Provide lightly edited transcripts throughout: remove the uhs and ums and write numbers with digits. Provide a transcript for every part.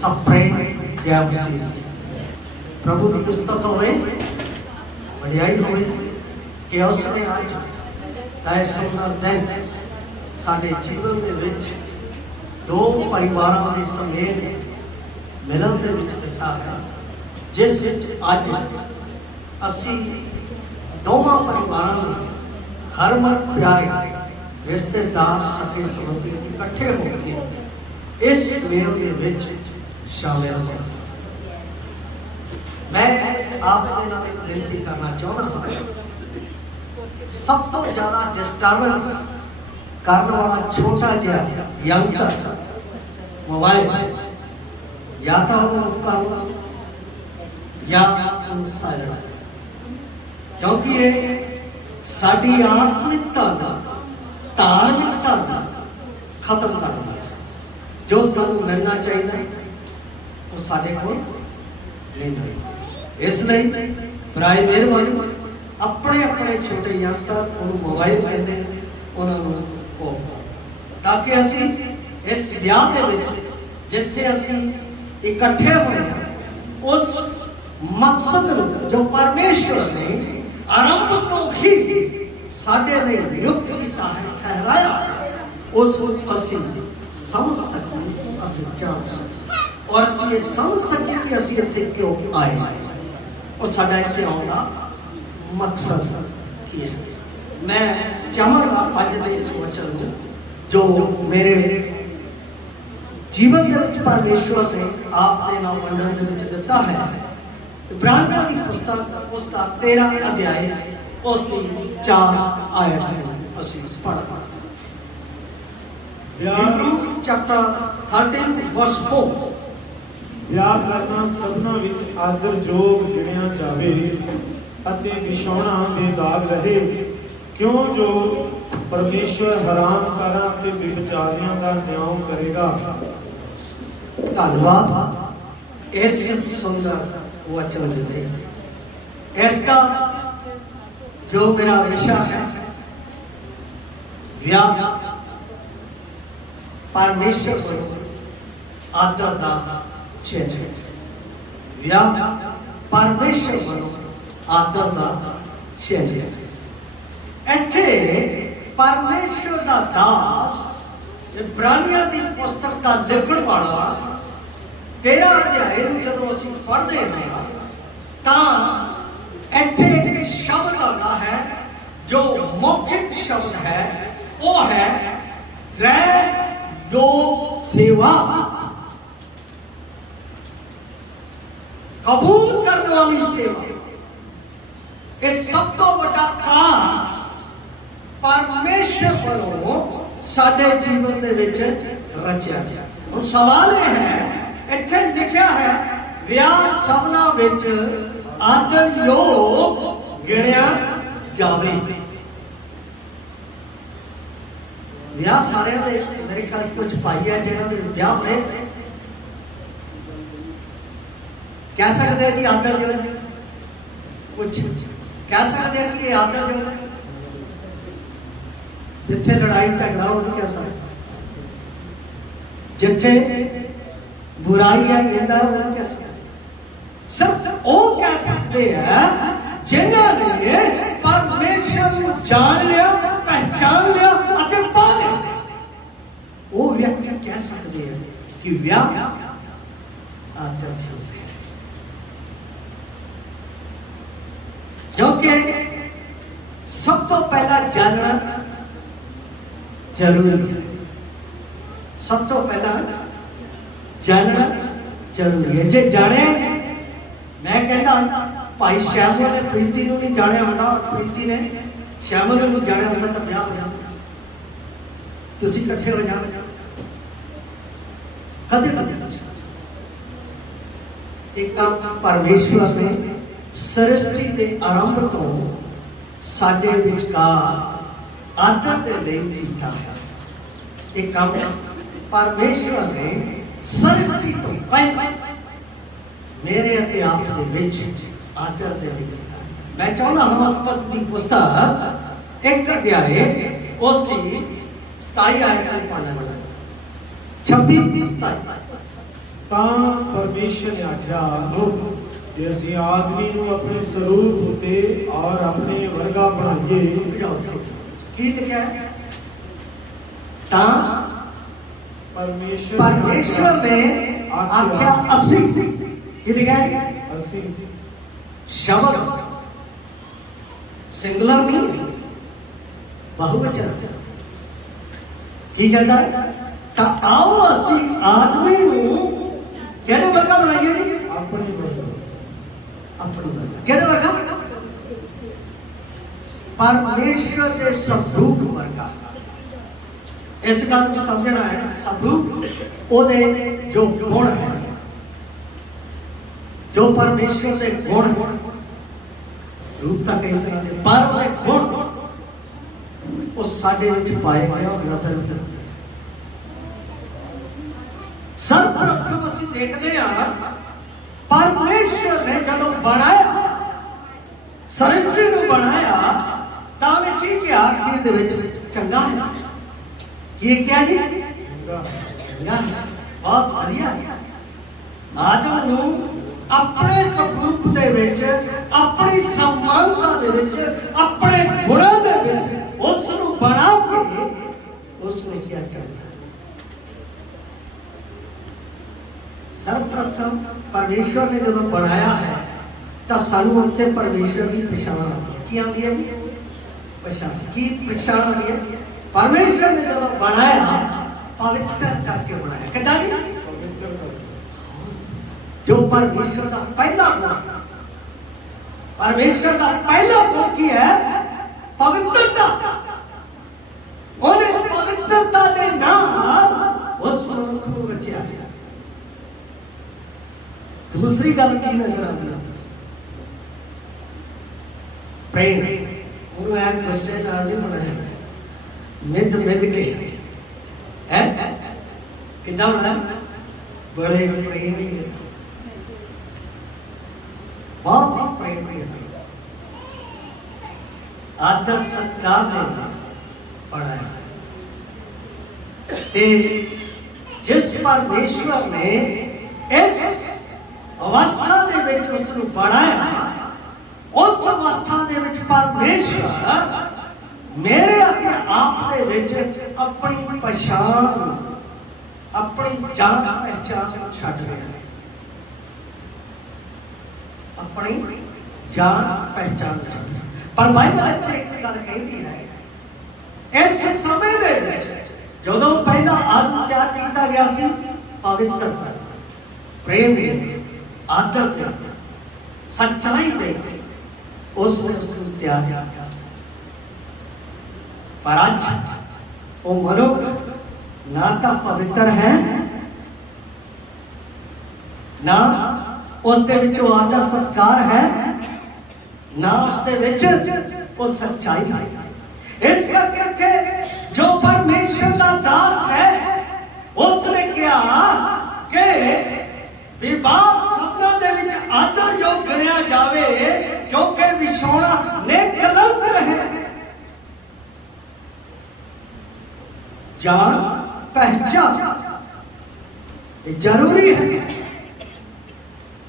सप्रे जय मसीह। प्रभु की उस्तत होवे, वडियाई होवे कि उसने अज तय सुंदर दिन साडे जीवन दे विच दो परिवारों के समेत मिलन दे विच दिता है, जिस विच अज असी दोवां परिवारों के हरमन प्यारे रिश्तेदार सके संबंधी इकट्ठे होकर इस मेल के विच शामिल हो। मैं आपके नाल एक बेनती करना चाहना हाँ, सब तो ज्यादा डिस्टर्बेंस करने वाला छोटा जिहा यंत्र मोबाइल, या तो ऑफ कर लो या साइलेंट कर, क्योंकि ये साडी आत्मिकता धार्मिकता खत्म कर दिया। जो सानू मिलना चाहिए वो साडे कोल नहीं मिलता। इसलिए बराए मेहरबानी अपने अपने छोटे यंत्र उन्होंने मोबाइल कहते हैं उन्होंने ऑफ कर, ताकि असी इस ब्याह के विच जिथे असी इकट्ठे हुए हैं उस मकसद जो परमेश्वर ने आरंभ तो ही साडे लिए नियुक्त किया है, ठहराया है, उस असी समझ सके और जान सके और असी ये समझ सके कि असी इत्थे क्यों आए हैं और साडा इत्थे आउण दा मकसद की है। मैं चाहांगा अज दे इस वचन को जो मेरे जीवन के विच परमेश्वर ने आप दे नाल वंडन दे विच दिता है, इब्रानियों की पुस्तक उसका 13 अध्याय उसकी 4 आयत असी पढ़ा। Hebrews chapter 13 verse 4। ब्याह करना सबना विच आदर जोग गिणिया जावे अते विछौना बेदाग रहे, क्यों जो परमेश्वर हराम कारां ते विचारियां दा न्याय करेगा। धन्यवाद इस सुंदर वचन देने। इसका जो मेरा विषय है व्याह परमेश्वर को आदर का चिन्ह, व्याह परमेश्वर को आदर का चिन्ह। इत्थे परमेश्वर का दास इब्रानियों की पुस्तक का लिखण वाला 13 अध्याय जब असीं पढ़ते हैं तो इत्थे एक शब्द आता है जो मौखिक शब्द है, वो है ग्रहण योग सेवा, कबूल करने वाली सेवा। इस सब तो बड़ा काम परमेश्वर वालों साडे जीवन दे विच रचिया गया। हुण सवाल यह है, इत्थे लिखा है विआह सबना विच आदर योग गिणिया जावे। विआह सारे दे मेरे ख्याल कुछ भाई है जिन्हों के विआह होने, कह सकते हैं जी आदर योग, कुछ कह सकते हैं कि ये आदर योग है। जिथे लड़ाई झगड़ा हो नहीं कह सकता, जिथे बुराई है निंदा है वो नहीं कह सकते। सिर्फ वो कह सकते हैं जिन्होंने परमेश्वर को जान लिया, पहचान लिया और पा लिया, वो व्यक्ति कह सकते हैं कि व्याह आदर योग है। क्योंकि सब तो पहला जानना जरूरी है, सब तो पहला जानना जरूरी है। जे जाने, मैं कहता भाई श्यामल ने प्रीति को नहीं जाने होता, प्रीति ने श्यामल को नहीं जाने होता तो ब्याह हो जाता, तुसी इकट्ठे हो जाओ कदे कदे। एक काम परमेश्वर ने सृष्टि के आरंभ तो साडे विचकार आदर के लिए किया है। एक काम परमेश्वर ने सृष्टि तो पहले मेरे अते आप दे विच आदर दे लिए किया। मैं चाहता हूं उत्पत्ति की पुस्तक 1 अध्याय उसकी 27 आयत को पढ़ना, 26 27 ਤਾਂ ਪਰਮੇਸ਼ਰ ਨੇ ਆਖਿਆ ਕਿ ਅਸੀਂ ਆਦਮੀ ਨੂੰ ਆਪਣੇ ਸਰੂਪ ਉਤੇ ਔਰ ਆਪਣੇ ਵਰਗਾ ਬਣਾਈਏ। ਕੀ ਲਿਖਿਆ ਹੈ? ਤਾਂ परमेश्वर ने आख्या असी की लिखा है? असी शब्द सिंगुलर नहीं है, बहुवचन। ठीक कहता है ता आओ असी आदमी नूं कहने वर्गा बनाइए जी, अपने वर्गा। अपने वर्गा कहने वर्गा परमेश्वर के स्वरूप वर्गा। इस गल को समझना है, स्वरूप ओदे जो गुण है, जो परमेश्वर के गुण है, रूप तो कई तरह के पर ओदे गुण वो साडे विच पाए गए और नजर करते हैं। सर्वप्रथम असीं देखते हैं परमेश्वर ने जदों बनाया सृष्टि नूं बनाया तां वे की कहा कि इहदे विच चंगा है। ये क्या जी? बहुत बढ़िया। आदम नूं अपने स्वरूप दे विच, अपनी समानता दे विच, अपने गुणां दे विच उस नूं बना के उसने क्या चंगा। सर्वप्रथम परमेश्वर ने जब बनाया है तो सानू उत्थे परमेश्वर की पहचान आती है। की आती है? पहचान की पहचान आती है। परमेश्वर ने जब बनाया पवित्र करके बनाया। कहता जी जो परमेश्वर का पहला गुण, परमेश्वर का पहला गुण की है पवित्रता। उन्हें पवित्रता के नाम उस मनुख को रचा है। दूसरी गल की नजर आती है? प्रेम। उन्होंने गुस्से नाल नहीं बनाया, मिद मिद के है कि बड़े प्रेम के, बहुत ही प्रेम के आदर सत्कार ने पढ़ाया। जिस परमेश्वर ने इस अवस्था दे विच उसनूं बनाया, उस अवस्था दे विच परमेश्वर मेरे अगे आप दे विच अपनी पहचान, अपनी जान पहचान छड्ड रहा है। अपनी जान पहचान छड्ड रहा। पर बाइबल इत्थे एक गल कहती है, इस समय दे विच जदों पहला आदम तैयार किया गया सी पवित्रता, प्रेम दे, आदर दे, सच्चाई दे उसने उसको तैयार किया। पर आज वो मनुष्य ना तो पवित्र है, ना उसके विच आदर सत्कार है, ना उसके विच वो सच्चाई है। इस करके जो परमेश्वर का दास है उसने कहा कि विवाह सबना दे विच आदर योग गिणिया जावे, क्योंकि विछोड़ा निकलंक रहे। जान पहचान जरूरी है।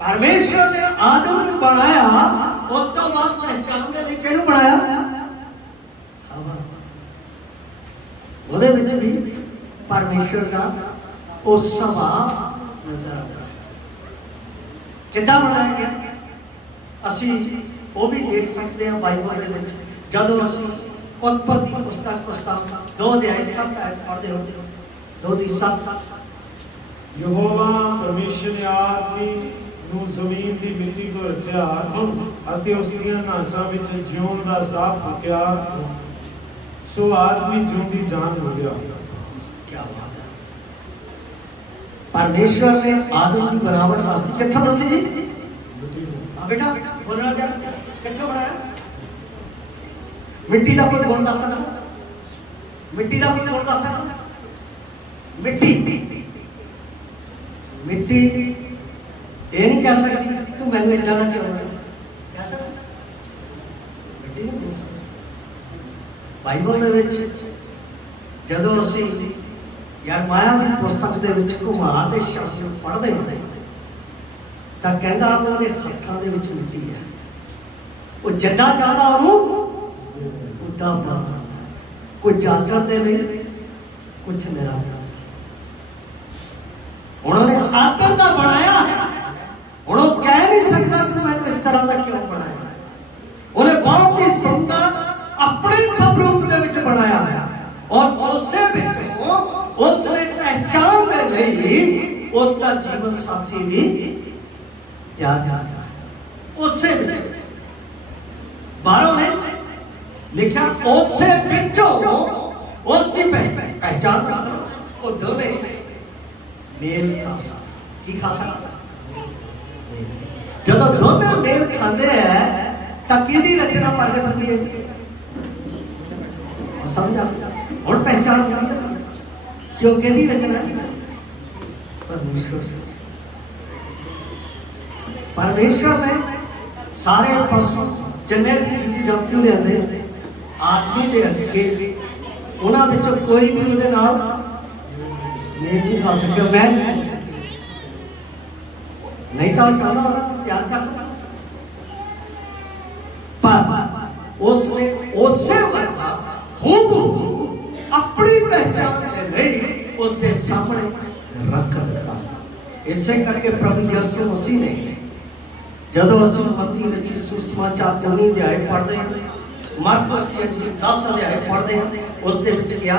परमेश्वर ने आदम को बनाया, उस तो बाद पहचान के लिए किहनूं बनाया? हवा। ਉਹਦੇ ਵਿੱਚ भी परमेश्वर का वो स्वभाव नजर आता है। कितना बनाया गया असी वो भी देख सकते हैं बाइबल ਦੇ ਵਿੱਚ। ਜਦੋਂ ਅਸੀਂ उत्पत्ति पुस्तक 2 अध्याय 7 पढ़ते हो, 2:7 यहोवा परमेश्वर ने आदमी ਨੂੰ ਜ਼ਮੀਨ ਦੀ ਮਿੱਟੀ ਤੋਂ ਰਚਿਆ ਅਤੇ ਉਸ ਦੀਆਂ ਨਾਸਾਂ ਵਿੱਚ ਜਿਉਣ ਦਾ ਸਾਹ ਫੂਕਿਆ, ਸੋ ਆਦਮੀ ਜਿਉਂਦੀ ਜਾਨ ਹੋ ਗਿਆ। क्या बात है। परमेश्वर ने आदम की बनावट वास्ते कितना दसी जी? हाँ बेटा बोलना क्या कितना बनाया? मिट्टी का कोई गुण दस सकता? मिट्टी का कोई गुण दस सकता? मिट्टी मिट्टी ये नहीं कह सकती तू मैंने इतना ना क्यों बनाया, कह सकती? मिट्टी नहीं बोल सकती। बाइबल ਦੇ ਵਿੱਚ ਜਦੋਂ ਅਸੀਂ ਯਰਮਾਇਆ ਦੀ ਪੁਸਤਕ ਦੇ ਵਿੱਚ ਘੁਮਾਰ ਦੇ ਸ਼ਬਦ ਨੂੰ ਪੜ੍ਹਦੇ ਹਾਂ ਤਾਂ ਕਹਿੰਦਾ ਉਹਦੇ ਹੱਥਾਂ ਦੇ ਵਿੱਚ ਮਿੱਟੀ ਹੈ, ਉਹ ਜਿੱਦਾਂ ਚਾਹੁੰਦਾ ਉਹਨੂੰ ਉਦਾਂ ਬਣਾ ਦਿੰਦਾ। ਕੋਈ ਜਾਗਰ ਦੇ ਨਹੀਂ, ਕੁਛ ਨਿਰਾਦਰ। ਹੁਣ ਉਹਨੇ ਆਦਰ ਦਾ ਬਣਾਇਆ ਹੈ, ਹੁਣ ਉਹ ਕਹਿ ਨਹੀਂ ਸਕਦਾ ਤੂੰ ਮੈਨੂੰ ਇਸ ਤਰ੍ਹਾਂ ਦਾ ਕਿਉਂ ਬਣਾਇਆ। ਉਹਨੇ ਬਹੁਤ ਹੀ ਸੁੰਦਰ ਆਪਣੇ ਸਵਰੂਪ ਦੇ ਵਿੱਚ ਬਣਾਇਆ ਹੈ, ਔਰ ਉਸੇ ਵਿੱਚੋਂ ਉਸਨੇ ਪਹਿਚਾਨ ਦੇ ਲਈ ਉਸ ਦਾ ਜੀਵਨ ਸਾਥੀ ਵੀ ਤਿਆਰ ਕਰਦਾ ਹੈ। ਉਸੇ ਵਿੱਚ ਬਾਹਰੋਂ ਨੇ ਲਿਖਿਆ ਉਸੇ ਵਿੱਚੋਂ ਉਸ ਦੀ ਪਹਿਚਾਨ ਦਾ ਮਤਲਬ ਉਹ ਦੋਨੇ ਮੇਲ ਖਾ ਸਕਦਾ। ਕੀ ਖਾ ਸਕਦਾ? ਜਦੋਂ ਦੋਨੇ ਮੇਲ ਖਾਂਦੇ ਹੈ ਤਾਂ ਕਿਹਦੀ ਰਚਨਾ ਪ੍ਰਗਟ ਹੁੰਦੀ ਹੈ? ਸਮਝ ਆ ਹੁਣ ਪਹਿਚਾਨ ਹੁੰਦੀ ਹੈ ਸਾਨੂੰ ਕਿਉਂ ਕਿਹਦੀ ਰਚਨਾ ਹੈ? परमेश्वर परमेश्वर ने सारे पशु जिन्हें भी जीव जंतु लिया आदमी ले अगे उन्होंने विचों कोई भी उहदे नाल नहीं खा सकिया। मैं नहीं तो चाहता होगा तो तैयार कर सकता, पर उसने उसे वर्गा हूबहू अपनी पहचान के लिए उसके सामने रख दिता। इसे करके प्रभु यीशु मसीह ने जदों असीं मत्ती रची सुसमाचार 19 अध्याय पढ़ते हैं, मरकुस की अंजील 10 अध्याय पढ़ते हैं, उसके विच क्या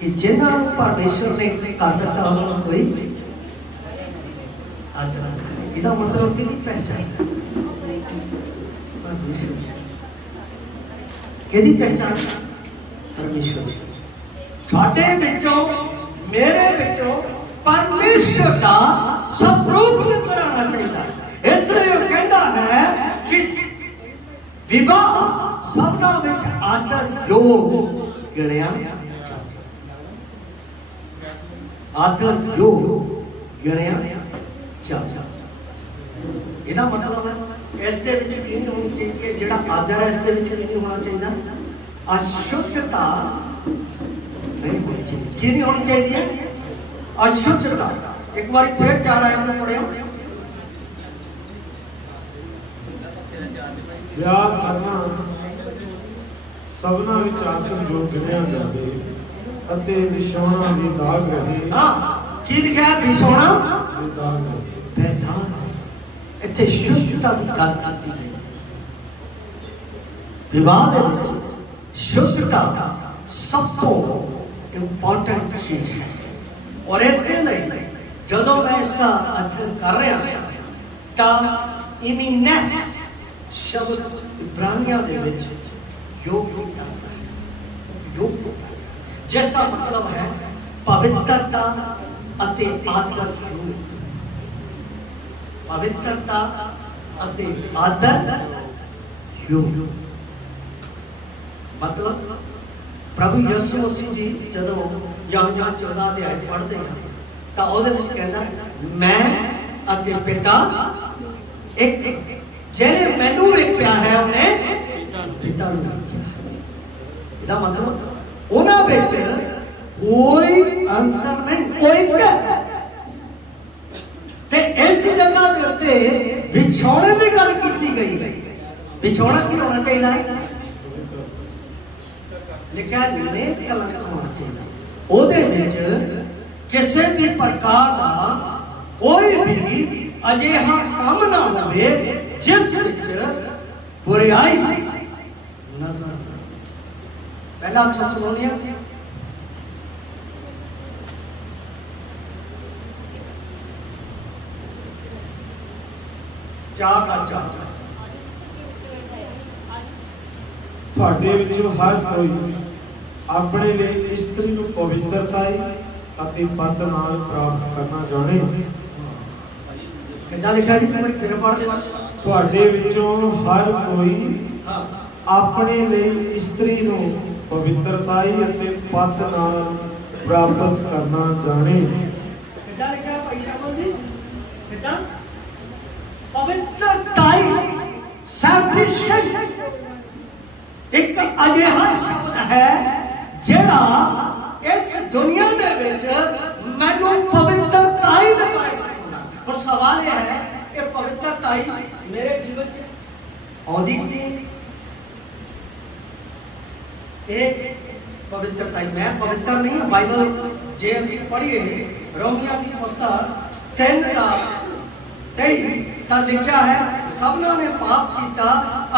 कि जिन्हां नूं परमेश्वर ने कर दिता उन्हां कोई आदर ना करे। इहदा मतलब कि पहचान परमेश्वर किहदी पहचान? परमेश्वर। ਤੁਹਾਡੇ ਵਿੱਚੋਂ ਮੇਰੇ ਵਿੱਚੋਂ ਪਰਮੇਸ਼ਰ ਦਾ ਸਵਰੂਪ ਨਜ਼ਰ ਆਉਣਾ ਚਾਹੀਦਾ ਹੈ। ਇਸ ਲਈ ਉਹ ਕਹਿੰਦਾ ਹੈ ਕਿ ਵਿਵਾਹ ਸਭਨਾਂ ਵਿੱਚ ਆਦਰ ਯੋਗ ਗਿਣਿਆ ਜਾਂਦਾ। ਆਦਰ ਯੋਗ ਗਿਣਿਆ ਜਾਂਦਾ। ਇਹਦਾ ਮਤਲਬ ਹੈ ਇਸ ਦੇ ਵਿੱਚ ਕੀ ਨਹੀਂ ਹੋਣੀ ਚਾਹੀਦੀ ਹੈ? ਜਿਹੜਾ ਆਦਰ ਹੈ ਇਸ ਦੇ ਵਿੱਚ ਕੀ ਨਹੀਂ ਹੋਣਾ ਚਾਹੀਦਾ? ਅਸ਼ੁੱਧਤਾ नहीं होनी चाहिए। की नहीं होनी चाहिए? अशुद्धता। एक बार फिर 4 आयत पढ़ियो। ਵਿਆਹ ਕਰਨਾ ਸਭਨਾਂ ਵਿੱਚ ਆਦਰ ਜੋ ਗਿਣਿਆ ਜਾਵੇ ਅਤੇ ਵਿਛਾਉਣਾ ਵੀ ਦਾਗ ਰਹੇ। हाँ की लिखा है? विछाउणा ਵੀ ਦਾਗ ਰਹੇ। बेदाग। ਇੱਥੇ ਸ਼ੁੱਧਤਾ ਦੀ ਗੱਲ ਕੀਤੀ ਗਈ। ਵਿਵਾਹ ਦੇ ਵਿੱਚ ਸ਼ੁੱਧਤਾ ਸਭ ਤੋਂ इंपॉर्टेंट चीज है। और इसके लिए जदों मैं इसका अध्ययन कर रहा था इमीनेस शब्द इब्रानिया दे विच योग किया गया है। योग किया गया जिसका मतलब है पवित्रता अते आदर योग। पवित्रता अते आदर योग मतलब प्रभु यीशु मसीह जी जदों यूहन्ना 14 अध्याय पढ़ते हैं तो ਉਹਦੇ ਵਿੱਚ ਕਹਿੰਦਾ मैं ਅਤੇ पिता एक। ਜਿਹਨੇ ਮੈਨੂੰ ਵੇਖਿਆ ਹੈ ਉਹਨੇ ਪਿਤਾ ਨੂੰ ਵੇਖਿਆ ਹੈ। ਇਹਦਾ ਮਤਲਬ ਉਹਨਾਂ ਵਿੱਚ ਕੋਈ ਅੰਤਰ ਨਹੀਂ, ਉਹ ਇੱਕ ਹੈ। ਤੇ ਇਸ ਜਗ੍ਹਾ ਦੇ ਉੱਤੇ ਵਿਛਾਉਣੇ ਦੀ ਗੱਲ ਕੀਤੀ ਗਈ ਹੈ। ਵਿਛਾਉਣਾ ਕੀ ਹੋਣਾ ਚਾਹੀਦਾ ਹੈ? लिखा नेक कलंक होना चाहिए। ਉਹਦੇ ਵਿੱਚ ਕਿਸੇ ਵੀ ਪ੍ਰਕਾਰ ਦਾ ਕੋਈ ਵੀ ਅਜਿਹਾ ਕੰਮ ਨਾ ਹੋਵੇ ਜਿਸ ਵਿੱਚ ਬੁਰਾਈ ਨਜ਼ਰ। ਪਹਿਲਾ ਥੈਸਲੋਨੀਆ 4:4 ਤੁਹਾਡੇ ਵਿੱਚੋਂ ਹਰ ਕੋਈ ਆਪਣੇ ਲਈ ਇਸਤਰੀ ਨੂੰ ਪਵਿੱਤਰਤਾਈ ਅਤੇ ਪਦ ਨਾਲ ਪ੍ਰਾਪਤ ਕਰਨਾ ਜਾਣੇ। ਕਿੱਦਾਂ ਲਿਖਿਆ ਜੀ? ਫਿਰ ਪੜ੍ਹ ਦੇ। ਤੁਹਾਡੇ ਵਿੱਚੋਂ ਹਰ ਕੋਈ ਆਪਣੇ ਲਈ ਇਸਤਰੀ ਨੂੰ ਪਵਿੱਤਰਤਾਈ ਅਤੇ ਪਦ ਨਾਲ ਪ੍ਰਾਪਤ ਕਰਨਾ ਜਾਣੇ। ਕਿੱਦਾਂ ਲਿਖਿਆ ਭਾਈ ਸਾਹਿਬ ਜੀ? ਕਿੱਦਾਂ? ਪਵਿੱਤਰਤਾਈ ਸੈਪਰੇਸ਼ਨ ਇੱਕ ਅਜਿਹਾ ਸ਼ਬਦ ਹੈ ਜਿਹੜਾ दुनिया दे विच मैनू पवित्रताई दे बारे सिखाउंदा। हुण सवाल यह है कि पवित्रताई मेरे जीवन च आउंदी कि नहीं? पवित्रताई मैं पवित्र नहीं। बाइबल जे असीं पढ़िए रोमिया की पुस्तक 3:23 तां लिखिया है सबना ने पाप किया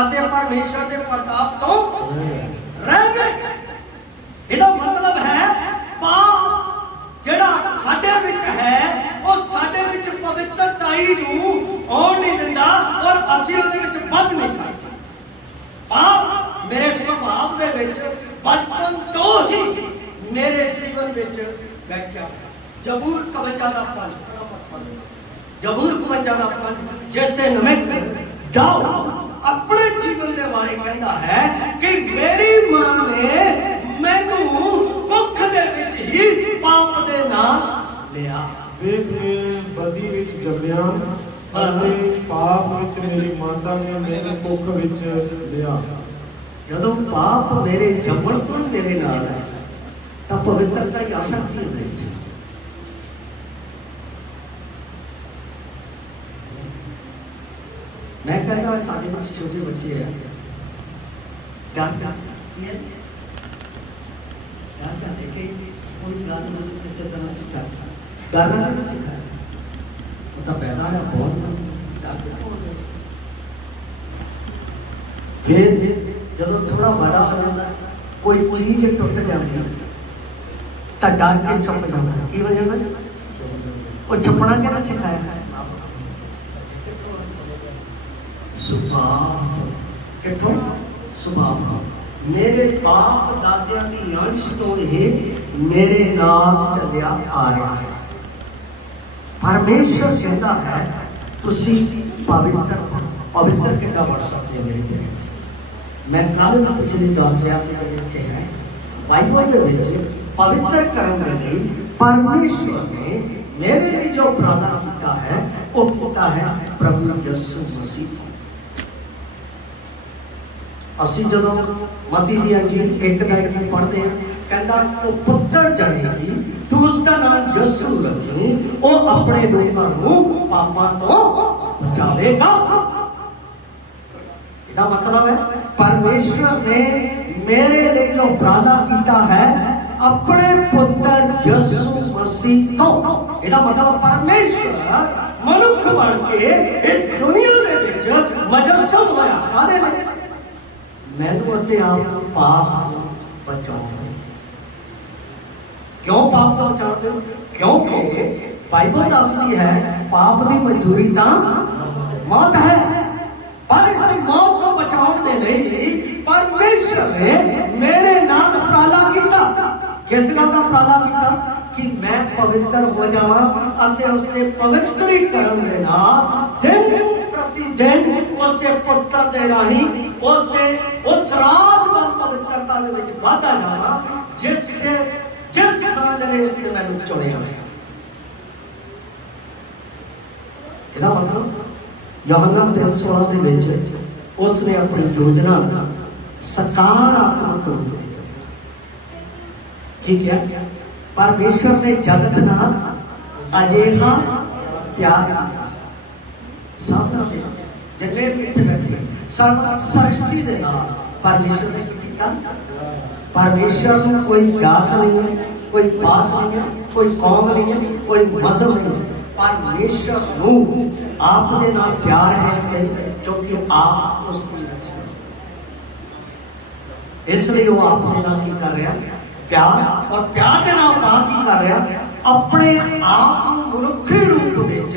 अते परमेश्वर के प्रताप तो रह गए। इसका मतलब है पाप जिहड़ा साडे विच है वो साडे विच पवित्रताई नूं आउण नहीं दिंदा और असीं उहदे विच वध नहीं सकदे। पाप मेरे सुभाव दे विच बचपन तो ही मेरे जीवन विच बैठा। जबूर 52:5 जबूर 52:5 जिस दे निमित्त दाऊद अपने जीवन के बारे कहता है कि मेरी मां ने मैनू कुख दे विच ही पाप दे नाल लिया। वेख मैं बदी विच जम्मिया अते पाप विच मेरी माता ने मैनू कुख विच लिया। जदों पाप मेरे जम्मण तो मेरे नाल है तां पवित्रता ही आ सकती है मेरे च। मैं कहता साढ़े कुछ छोटे बच्चे हैं डर जाते हैं कि कोई गल किसी तरह की डरना नहीं सिखाया वो तो पैदा है बहुत डर। फिर जब थोड़ा बड़ा हो जाता है कोई चीज टुट जाती है तो डर के चुप जाता है। की वजह है वो चुपना कहना सिखाया सुभाव किथों सुभाव मेरे बाप दादिया की अंश तो ये मेरे नाम चलिया आ रहा है। परमेश्वर कहता है तुसी पवित्र पवित्र कितना बन सकते हैं मेरे पेरेंट्स। मैं कल पिछले 10 से लिखे हैं बाइबल के विच पवित्र करने के लिए परमेश्वर ने मेरे लिए जो उपराला किया है वो किया है प्रभु यीशु मसीह। असी जदों मती दी अंजील 1:1 पढ़ते हैं कहता वो पुत्र जनेगी तू उसका नाम यीशु रखी वो अपने लोगों को पापां तो बचावेगा। इसका मतलब है परमेश्वर ने मेरे लिए जो उपराला किया है अपने पुत्र यीशु मसीह तो। इसका मतलब परमेश्वर मनुख बन के इस दुनिया दे विच मुजस्सम होया कादे लई मैनू अते आप पाप तो बचाओ। क्यों पाप तो बचाते हो? क्योंकि बाइबल दसदी है पाप की मजदूरी तो मौत है पर इस मौत को बचाने के लिए परमेश्वर ने मेरे नाम उपराला किया। किस गल का उपराला किया कि मैं पवित्र हो जावां अते उसके पवित्रीकरण दे नाल दिन प्रतिदिन उसके पुत्र दे राही उसके उस रात में पवित्रता दे विच वाधा जावां जिस स्थान दे लिए उसने मैनू चुनिया है। इसका मतलब यूहन्ना 3:16 दे विच उसने अपनी योजना सकारात्मक रूप दे दिया। ठीक है परमेश्वर ने जगत नाल अजेहा प्यार किया सबना दे जितने भी इत्थे बैठे सब सृष्टि दे नाल परमेश्वर ने किया। परमेश्वर को कोई जात नहीं है कोई बात नहीं है कोई कौम नहीं है कोई मजहब नहीं है। परमेश्वर को आपके नाल प्यार है इसलिए क्योंकि आप उसकी रचना इसलिए वो आपके नाल की कर रहा प्यार और प्यार के नाल बात की कर रहा अपने आप को मनुखी रूप विच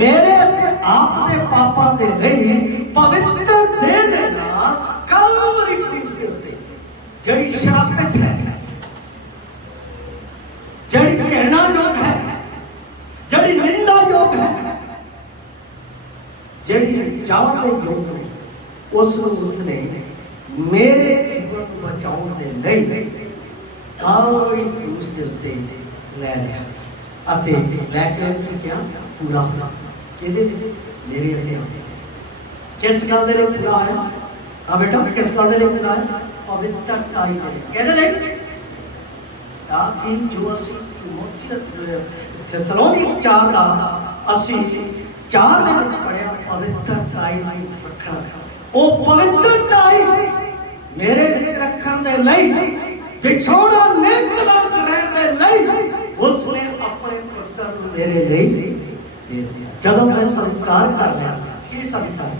मेरे ते आप दे पापां दे नहीं पवित्र दे दे नाल कलवरी क्रूस दे उत्ते जड़ी श्रापित है जड़ी कहना योग है जड़ी निंदा योग है जड़ी जान दे योग है उसने मेरे जीवन को बचाने दे कलवरी क्रूस दे उत्ते ले लिया अते लैके क्या पूरा होया किहदे मेरे अते किस गल दे लिए पूरा होया आ बेटा किस गल दे लिए पूरा है पवित्रता ही दे किहदे लिए ਆ ਕਿ ਜੋ ਅਸੀਂ ਥੈਸਲੋਨੀ 4 ਦਾ ਅਸੀਂ 4 ਦੇ ਵਿੱਚ ਪੜਿਆ ਪਵਿੱਤਰਤਾਈ ਨੂੰ ਰੱਖਣਾ। ਉਹ ਪਵਿੱਤਰਤਾਈ ਮੇਰੇ ਵਿੱਚ ਰੱਖਣ ਦੇ ਲਈ ਵਿਛੋੜਾ ਨਿਕਲਮ ਰਹਿਣ ਦੇ ਲਈ ਉਸਨੇ ਆਪਣੇ ਪੁੱਤਰ ਨੂੰ ਮੇਰੇ ਲਈ ਦੇ ਦਿੱਤਾ। ਜਦੋਂ ਮੈਂ ਸੰਸਕਾਰ ਕਰ ਲਿਆ, ਕੀ ਸੰਸਕਾਰ?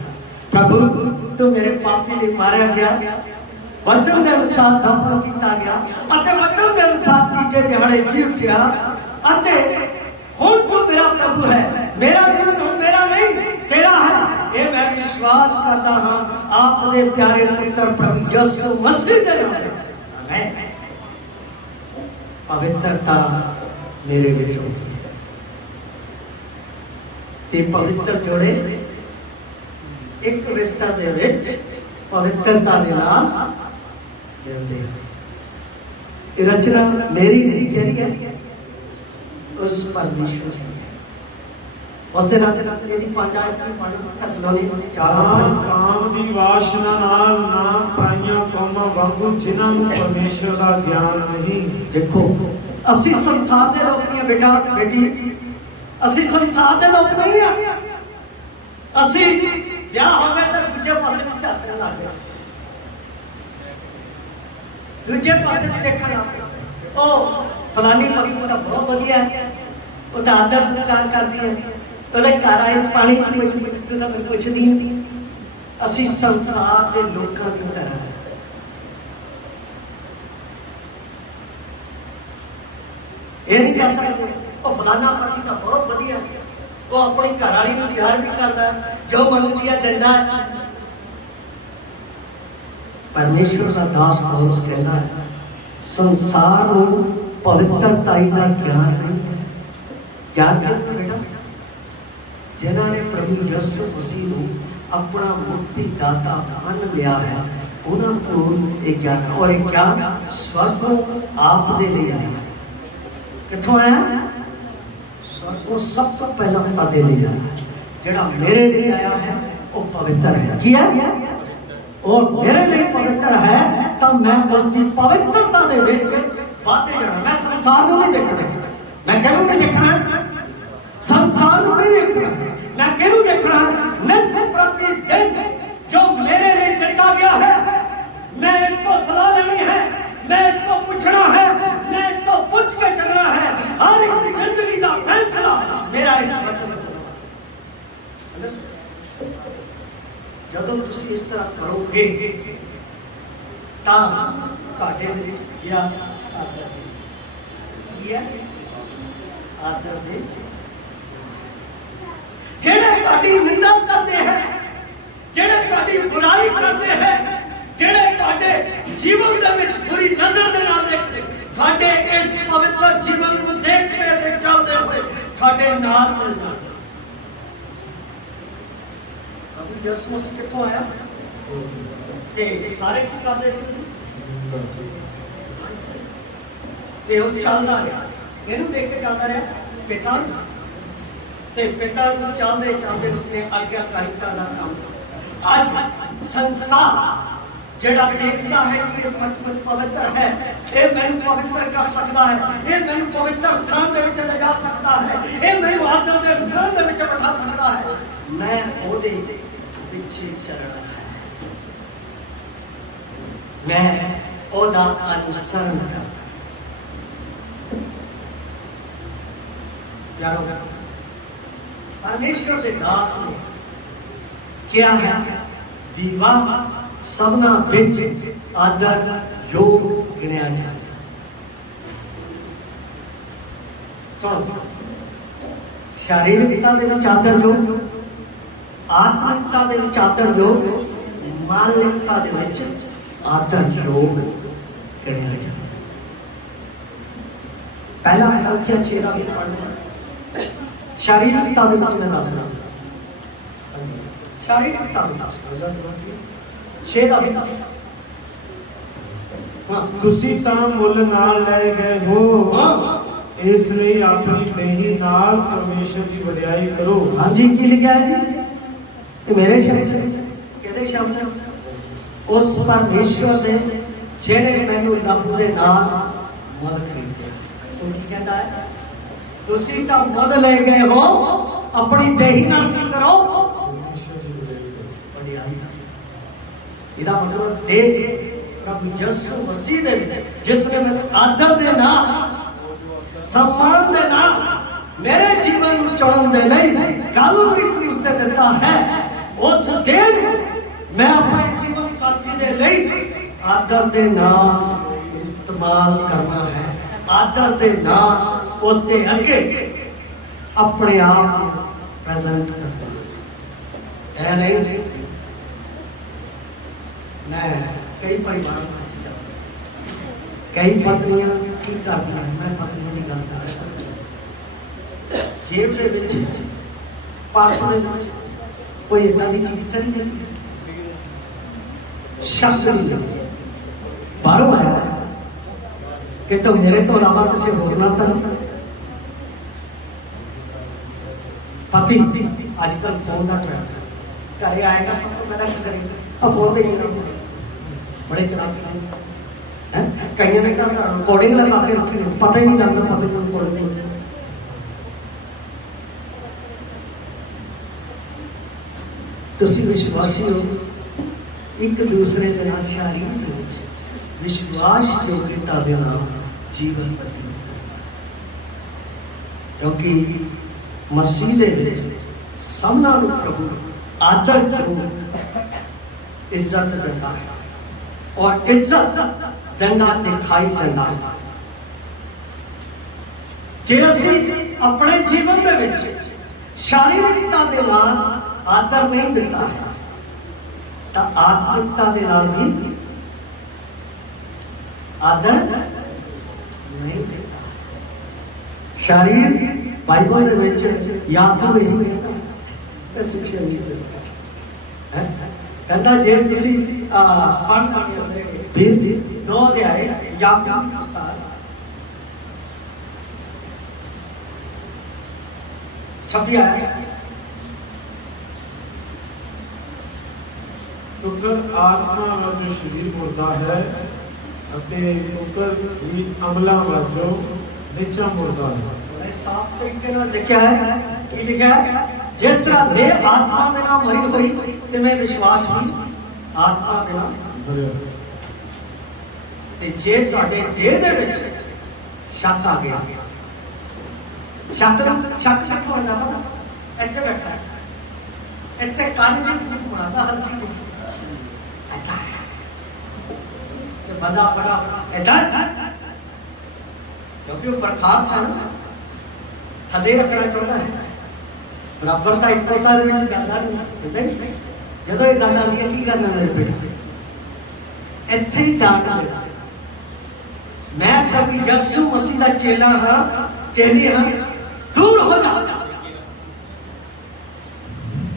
ਪ੍ਰਭੂ ਤੂੰ ਮੇਰੇ ਪਾਪੀ ਲਈ ਮਾਰਿਆ ਗਿਆ, वचन के अनुसार दफन किया गया, वचन के अनुसार तीजे दिहाड़े जी उठा। हुण तू मेरा प्रभु है, मेरा जीवन हुण मेरा नहीं तेरा है। ये मैं विश्वास करता हाँ आपने प्यारे पुत्र प्रभु यीशु मसीह के नाम में। आमीन। पवित्रता मेरे विच होती है ते पवित्र जोड़े एक विस्तर दे विच पवित्रता दे नाल रचना मेरी नहीं कह रही है, उस परमेश्वर की है। उस दिन यदि 5 आयत में पढ़ना थेसलोनी 4 काम दी वासना नाल ना पाइयां कौमां वांगू जिन्हां नूं परमेश्वर दा ज्ञान नहीं। देखो असी संसार दे लोग नहीं, बेटा बेटी असी संसार दे लोग नहीं है। असी ब्याह हो गए तो दूजे पासे भी झाकने लग गए, दूजे पासे भी देखने लग गए। ओ फलानी पत्नी तो बहुत बढ़िया है, वो तो आदर सत्कार करती है, तो घर आए पानी पुछदी तू तो मैं पुछदी। असी संसार के लोगों की तरह ये नहीं कह सकते वो फलाना पति तो बहुत बढ़िया, वो अपनी घरवाली को प्यार भी करता है, जो मंगती है देता है। परमेश्वर का दास पौलुस कहता है संसार को पवित्रताई का ज्ञान नहीं है। ज्ञान कहते बेटा जिन्होंने प्रभु यीशु मसीह को अपना मुक्तिदाता मान लिया है उन्होंने एक ज्ञान, और एक ज्ञान स्वर्गों आप दे लिए आया। किथों आया? स्वर्गों सब तो पहला साडे लिए आया। जिहड़ा मेरे लिए आया है वो पवित्र है। की है? और मेरे लिए पवित्र है तो मैं उसकी पवित्रता दे विच वाधे जाना। मैं संसार को नहीं देखना, मैं कहूं नहीं देखना, संसार को नहीं देखना, मैं कहूं देखना नित प्रतिदिन जो मेरे लिए दिता गया है मैं इसको सलाह लेनी है, मैं इसको पूछना है, मैं इसको पूछ के चलना है। हर एक जिंदगी का फैसला मेरा इस वचन ਜਦੋਂ ਤੁਸੀਂ ਇਸ ਤਰ੍ਹਾਂ ਕਰੋਗੇ ਤਾਂ ਤੁਹਾਡੇ ਵਿੱਚ ਗਿਆਨ ਆਦਰ ਦੇ ਕੀ ਹੈ? ਆਦਰ ਦੇ ਜਿਹੜੇ ਤੁਹਾਡੀ ਨਿੰਦਾ ਕਰਦੇ ਹੈ, ਜਿਹੜੇ ਤੁਹਾਡੀ ਬੁਰਾਈ ਕਰਦੇ ਹੈ, ਜਿਹੜੇ ਤੁਹਾਡੇ ਜੀਵਨ ਦੇ ਵਿੱਚ ਬੁਰੀ ਨਜ਼ਰ ਦੇ ਨਾਲ ਦੇਖਦੇ, ਤੁਹਾਡੇ ਇਸ ਪਵਿੱਤਰ ਜੀਵਨ ਨੂੰ ਦੇਖਦੇ ਤੇ ਚੱਲਦੇ ਹੋਏ ਤੁਹਾਡੇ ਨਾਲ ਮਿਲ ਜਾਣ। यीशु मसीह किथों आया ते सारे की करते ते वो चलता रहा, इनू देख के चलता रहा पिता ते पिता चलते चलते उसने आज्ञाकारिता का काम। आज संसार जेड़ा देखता है कि ये सचमुच पवित्र है, ये मैनू पवित्र कर सकता है, ये मैनू पवित्र स्थान दे विच ले जा सकता है, ये मैनू आदर दे स्थान दे विच बिठा सकता है, मैं ओदे पीछे चलना है, मैं ओदा अनुसरण कर। यारो परमेश्वर के दास ने क्या है? विवाह सबना बिच आदर योग गिणया जाता। सुनो शारीरिकता दे विच आदर योग, आत्मिकता दे विच आदर योग, मानविकता दे विच आदर योग गिणया जाता। पहला ग्रंथिया 6 का भी पढ़ना। शारीरिकता दे विच मैं दसना, शारीरिकता दे 6 का भी तुसी तां मुल नाल ले गए हो, इसलिए अपनी देही नाल परमेश्वर की वडियाई करो। हाँ जी, की लिखा है जी? ये मेरे शब्द कहते शब्द उस परमेश्वर दे जेने मैनू लहू दे नाल मुल खरीदे। तो की कहता है तुसी तो मुद ले गए हो अपनी देही नाल की करो वडियाई। इहदा मतलब दे प्रभु यीशु मसीह दे विच जिसने मैंने आदर दे नाल सम्मान दे नाल मेरे जीवन ਨੂੰ ਚੁਣਨ ਦੇ ਲਈ ਕਾਲਵਰੀ ਕ੍ਰੂਸ ਤੇ ਦਿੱਤਾ ਹੈ। ਉਸ ਦੇਹ ਨੂੰ ਮੈਂ ਆਪਣੇ ਜੀਵਨ ਸਾਥੀ ਦੇ ਲਈ ਆਦਰ ਦੇ ਨਾਲ ਇਸਤੇਮਾਲ ਕਰਨਾ ਹੈ। ਆਦਰ ਦੇ ਨਾਲ ਉਸ ਦੇ ਅੱਗੇ ਆਪਣੇ ਆਪ ਨੂੰ ਪ੍ਰੈਜ਼ੈਂਟ ਕਰਨਾ ਹੈ। ਨਹੀਂ मैं कई परिवारों में कई पत्नियां की करती हैं मैं पत्नियों की गल कर रहा जेब के विच पर्स दे विच कोई इदां दी चीज तो नहीं लगी शक नहीं लगी बाहरों आया कि तो मेरे तो अलावा किसी होर नाल तो पति अजकल फोन का ट्रेंड घरे आएगा सब तो पहला की करेगा फोन दे बड़े चलाक हैं कई ने कहा रिकॉर्डिंग लगा के रखी है पता ही नहीं लगता पता नहीं रिकॉर्डिंग तुसी विश्वासी हो एक दूसरे के नाल शरीर दे विच विश्वास योग्यता दे नाल जीवन व्यतीत करना क्योंकि मसीह दे विच सबना नूं प्रभु आदर जरूर इज्जत देता है और इज्जत देना दिखाई देता है। जे असी अपने जीवन दे विच शारीरिकता दे नाल आदर नहीं दिता है तो आत्मिकता दे नाल भी आदर नहीं देता है। शरीर बाइबल दे विच याकूब यही कहता है शिक्षा नहीं देता है कहता जे तुसी पढ़ फिर 2 अध्याय याकूब की पुस्तक 26 आया ਕਿਉਂਕਿ ਆਤਮਾ ਵਜੋਂ ਸਰੀਰ ਮੁਰਦਾ ਹੈ ਅਤੇ ਕਿਉਂਕਿ ਅਮਲਾ ਵਜੋਂ ਨਿਚਾ ਮੁਰਦਾ ਹੈ। बड़े साफ तरीके नाल लिखा है कि लिखा है जिस तरह देह आत्मा बिना मरी हुई ते मैं विश्वास भी आत्मा बिना भरिया ते जे तुहाडे देह दे विच शक आ गया शक कित्थों आंदा पता इत्थे बैठा है इत्थे कंन च फूक मारदा हल्की जी अच्छा ते बंदा बड़ा इधर क्योंकि वो बरखार था ना थले रखना चाहता है बराबर का एक कोटा दे विच जांदा नहीं जदों ये गल आती है की करना मेरे बेटा इत्थे ही डांट देना मैं प्रभु यीशु मसीह का चेला हाँ चेली हाँ दूर हो जा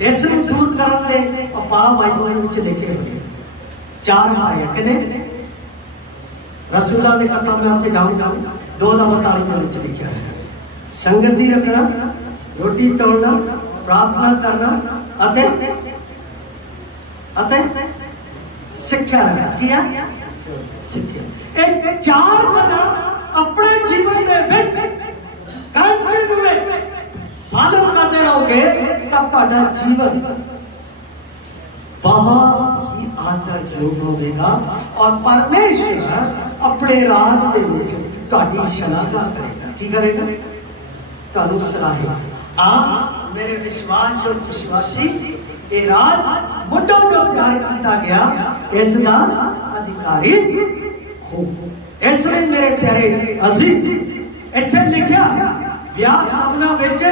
इस दूर करन दे उपा बाइबल विच लिखे हुए 4 पाए किने रसूलां दे करता मैं आपसे जाऊंगा 2:42 ਦੇ ਵਿੱਚ ਲਿਖਿਆ ਹੈ ਸੰਗਤੀ ਰੱਖਣਾ ਰੋਟੀ ਤੋੜਨਾ ਪ੍ਰਾਰਥਨਾ ਕਰਨਾ ਅਤੇ ਸਿੱਖਿਆ ਰੱਖਣਾ ਕੀ ਆ ਸਿੱਖਿਆ ਇਹ 4 ਗੱਲਾਂ ਆਪਣੇ ਜੀਵਨ ਦੇ ਵਿੱਚ ਕੰਟੀਨਿਊ ਪਾਲਣ ਕਰਦੇ ਰਹੋਗੇ ਤਾਂ ਤੁਹਾਡਾ ਜੀਵਨ बहुत ही आदरयोग होगा और परमेश्वर अपने राज दे विच तुहाडी शलाघा करेगा की करेगा तुहानू सराहेगा आ मेरे विश्वास और विश्वासी ये राज मुड्ढों जो तैयार किया गया इसका अधिकारी हो इसलिए मेरे प्यारे अजीज इत्थे लिखा है विआह सबना विच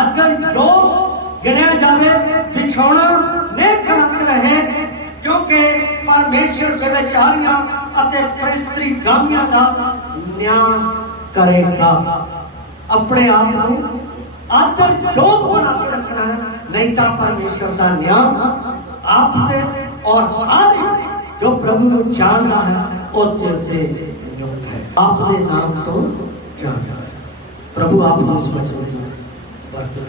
आदरयोग गिणिया जावे बिछौना नेक कलंक रहे क्योंकि परमेश्वर व्यभिचारियां अते परिस्त्री गामियां का न्याय करेगा अपने आप को आदर योग बना के रखना है नहीं तो परमेश्वर का न्याय आप ते और हर जो प्रभु को जानता है उसके उत्ते नियुक्त है आप दे नाम तो जानता है प्रभु आप उस वचन में वर्त